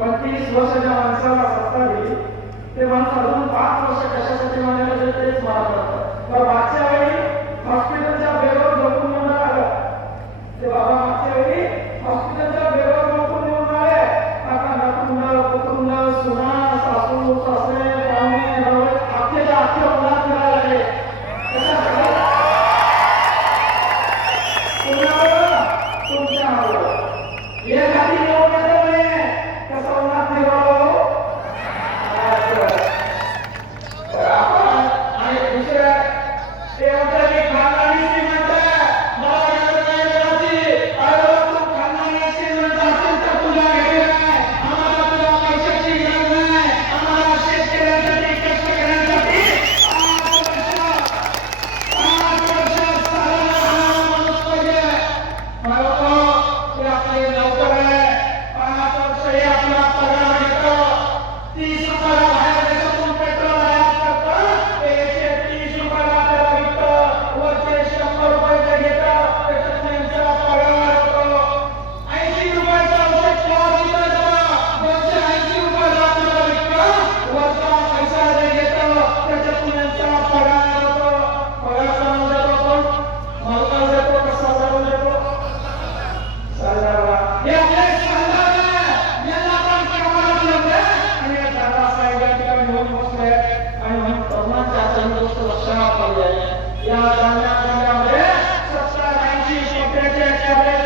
पंचवीस वर्षाच्या माणसाला सत्ता दिली. ते माणूस अजून पाच वर्ष कशासाठी म्हणायला तेच मला कळतं. तर मागच्या वेळी हॉस्पिटल सत्तर ऐंशी कोट्याचे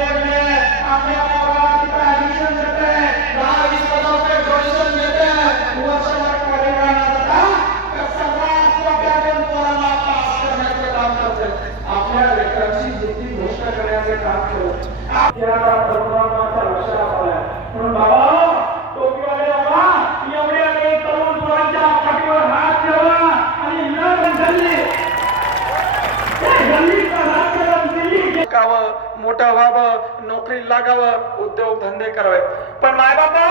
नोकरी लागावं उद्योग धंदे करावे. पण माय बाबा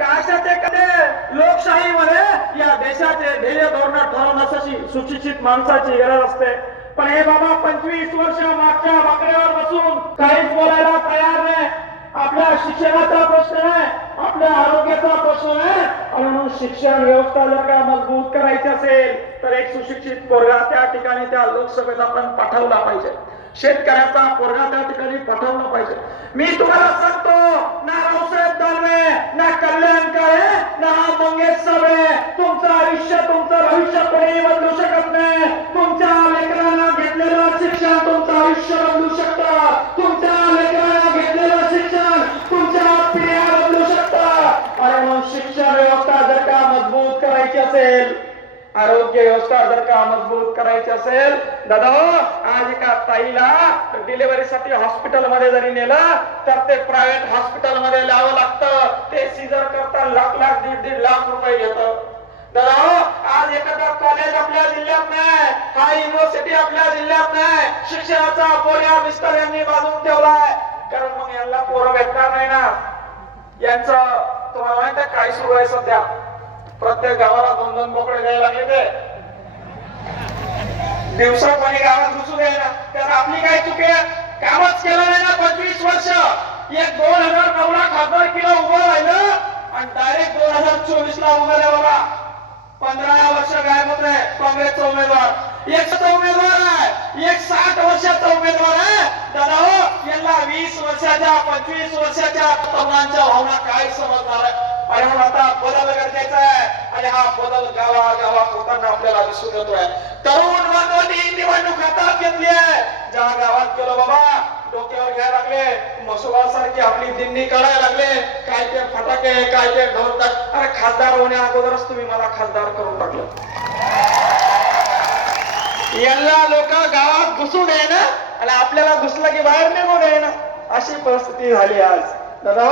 कशाचे कधी लोकशाहीमध्ये या देशाचे ध्येय धोरण ठरवण्यासाठी सुशिक्षित माणसाची गरज असते. पण हे बाबा पंचवीस वर्ष मागच्या बाकड्यावर बसून काहीच बोलायला तयार नाही. आपल्या शिक्षणाचा प्रश्न आहे आपल्या आरोग्याचा प्रश्न आहे. आणि म्हणून शिक्षण व्यवस्था जर का मजबूत करायची असेल तर एक सुशिक्षित पोरगा त्या ठिकाणी त्या लोकसभेत आपण पाठवला पाहिजे. शेतकऱ्याचा पोरगा त्या ठिकाणी पाठवला पाहिजे. मी तुम्हाला सांगतो ना रावसाहेब दानवे ना कल्याण काळे ना मंगेश साबळे तुमचं आयुष्य तुमचं भविष्य कोणी बदलू शकत नाही. तुमच्या लेकरांना घेतलेलं शिक्षण तुमचं आयुष्य बदलू शकतं. तुमच्या लेकरांना घेतलेलं शिक्षण तुमच्या पिढ्या बदलू शकतं. आणि मग शिक्षण व्यवस्था जर का मजबूत करायची असेल आरोग्य व्यवस्था जर का मजबूत करायची असेल दादा आज एका ताईला डिलिव्हरीसाठी हॉस्पिटलमध्ये जरी नेलं तर ते प्रायव्हेट हॉस्पिटलमध्ये लावं लागतं. ते सीजर करता लाख लाख दीड दीड लाख रुपये घेत. दादा आज एखादा कॉलेज आपल्या जिल्ह्यात नाही हा युनिव्हर्सिटी आपल्या जिल्ह्यात नाही. शिक्षणाचा अपोर्या विस्तार यांनी बाजून ठेवलाय. कारण मग यांना पोरं भेटणार नाही ना. यांचं तुम्हाला माहिती काय सुरू आहे सध्या? प्रत्येक गावाला दोन दोन बोकडे द्यायला लागले ते दिवसा कोणी गावात घुसू दे ना तर आपली काय चुकी कामच केलं नाही ना पंचवीस वर्ष. एक दोन हजार नऊ ला खासदार किलो उभं राहिलं आणि डायरेक्ट दोन हजार चोवीस ला उभं राहिलं बाबा पंधरा वर्ष गायब होत आहे काँग्रेसचा उमेदवार. एकचा उमेदवार आहे. एक साठ वर्षाचा उमेदवार आहे. दादा हो यांना वीस वर्षाच्या पंचवीस वर्षाच्या तरुणांच्या भावना काय समजणार आहे? आणि म्हणून आता बदल गरजेचा आहे. आणि हा बदल गावा गावात होताना आपल्याला दिसून येतोय. तरुण बांधवांनी निवडणूक हातात घेतली आहे. ज्या गावात गेलो बाबा डोक्यावर घ्यायला लागले. मसोबासारखी आपली दिंडी काढायला लागले. काय ते फटाके काय ते ढोल अरे खासदार होण्या अगोदरच तुम्ही मला खासदार करून टाकलं. यांना लोक गावात घुसू नये ना आणि आपल्याला घुसलं की बाहेर निघू नये ना अशी परिस्थिती झाली आज. दादा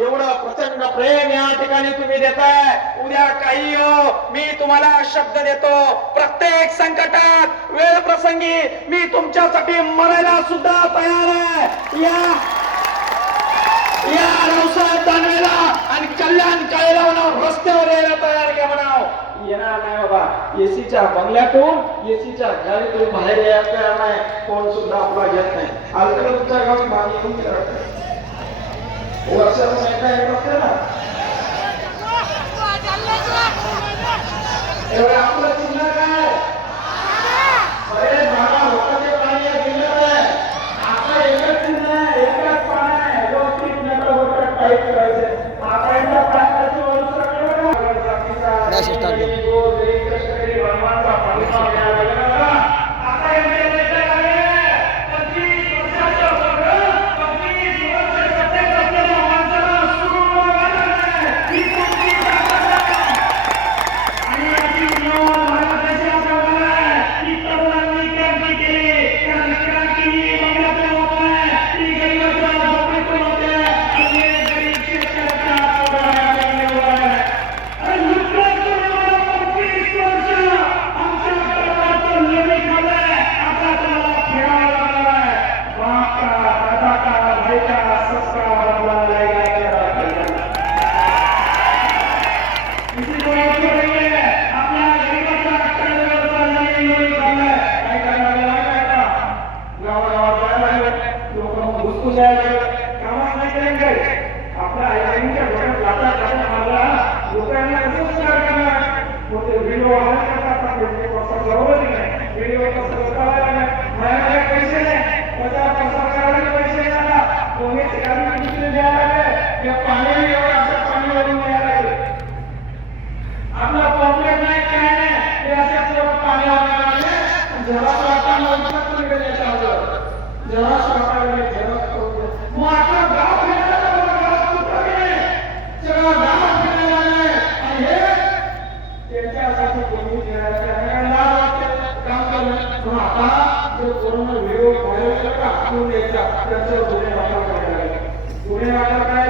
एवढं प्रचंड प्रेम या ठिकाणी तुम्ही देताय. उद्या काही हो मी तुम्हाला शब्द देतो. प्रत्येक संकटात वेळ प्रसंगी मी तुमच्यासाठी मरायला सुद्धा तयार आहे. या या रावसाहेब दानवेला आणि कल्याण काळेरावना रस्त्यावर यायला तयार घ्या म्हणाव. येणार नाही बाबा. एसीच्या बंगल्यातून एसीच्या गाडीतून बाहेर यायला तयार नाही. कोण सुद्धा आपला घेत नाही. आजकाल तुमच्या गावात मागणी येऊन वर्षातून एकदा येत असते ना एवढं आपलं चिन्ह काय अरे मला लोकांचे पाणी या जिल्ह्यात आहे आता एकच चिन्ह आहे एकच पाणी आहे व्यवस्थित नंतर होतं टाईप करायचं आता एकदा पाण्याची व्यवस्था करू नका. Gracias, Tato. गोल, गरीब, कष्टकरी, लागले. गुन्हे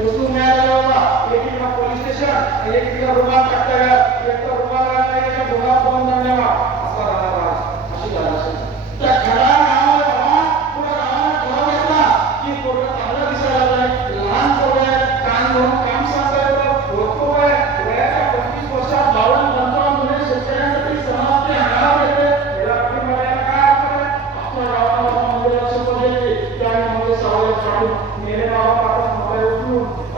उसको मिळाला बाबा एक किलो पोलीस स्टेशन एक किलो रुमाल टाकता एक तर रुमाल एक डोळा पाहून जाण्यावा असा राहणार अशी झाला त्या खरा गावाला गावा पुढे गावाला थोडा घेतला की पोरं चांगलं दिसायला लागलाय लहान पोरं आहे कान धरून काम सांगता येतं होतो आहे वयाच्या पंचवीस वर्षात बावन्न पंचावन्न मध्ये शेतकऱ्यांसाठी समाप्ती आढावा घेते काय आपल्या गावाला मंदिराची पद्धती त्यामध्ये सवय काढून मेरे बाबा Lord.